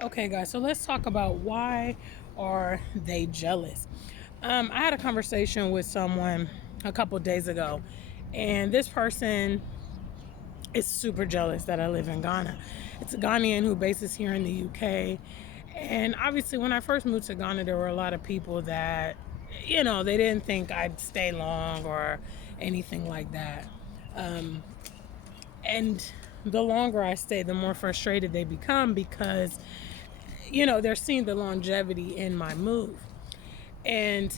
Okay, guys, so let's talk about why are they jealous. I had a conversation with someone a couple days ago, and this person is super jealous that I live in Ghana. It's a Ghanaian who bases here in the UK. And obviously, when I first moved to Ghana, there were a lot of people that, they didn't think I'd stay long or anything like that. And the longer I stay, the more frustrated they become because they're seeing the longevity in my move. And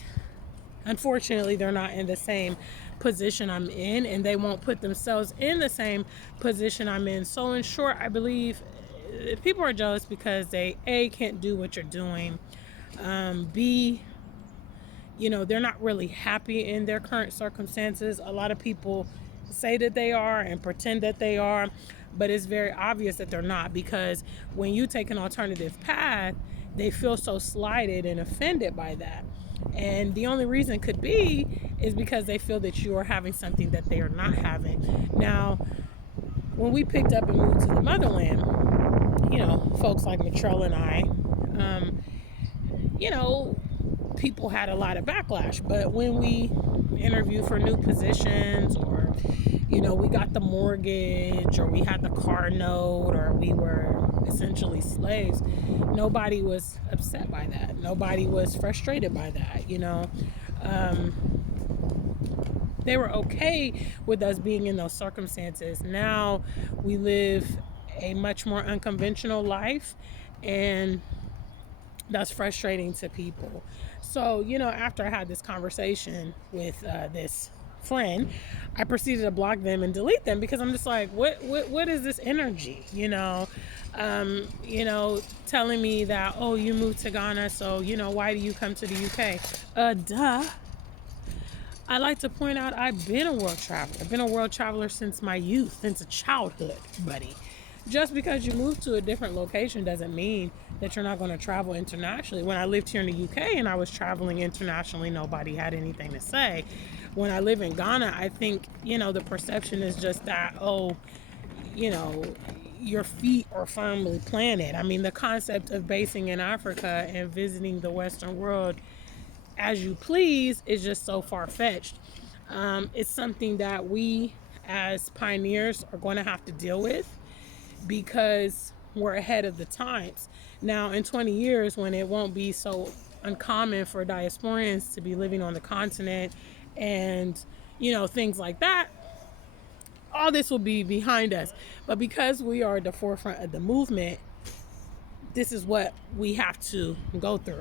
unfortunately, they're not in the same position I'm in, and they won't put themselves in the same position I'm in. So, in short, I believe people are jealous because they, A, can't do what you're doing, B, they're not really happy in their current circumstances. A lot of people say that they are and pretend that they are, but it's very obvious that they're not, because when you take an alternative path, they feel so slighted and offended by that. And the only reason could be is because they feel that you are having something that they are not having. Now, when we picked up and moved to the motherland, folks like Mitrell and I, um, you know, people had a lot of backlash. But when we interviewed for new positions, or we got the mortgage, or we had the car note, or we were essentially slaves, nobody was upset by that. Nobody was frustrated by that. Um, they were okay with us being in those circumstances. Now we live a much more unconventional life, and that's frustrating to people. So, after I had this conversation with this friend, I proceeded to block them and delete them, because I'm just like, what is this energy? Telling me that, oh, you moved to Ghana, so why do you come to the UK? Duh. I like to point out I've been a world traveler. I've been a world traveler since my youth, since a childhood, buddy. Just because you move to a different location doesn't mean that you're not going to travel internationally. When I lived here in the UK and I was traveling internationally, nobody had anything to say. When I live in Ghana, I think, the perception is just that, oh, you know, your feet are firmly planted. I mean, the concept of basing in Africa and visiting the Western world as you please is just so far fetched. It's something that we as pioneers are going to have to deal with, because we're ahead of the times. Now, in 20 years, when it won't be so uncommon for diasporans to be living on the continent and, things like that, all this will be behind us. But because we are at the forefront of the movement, this is what we have to go through.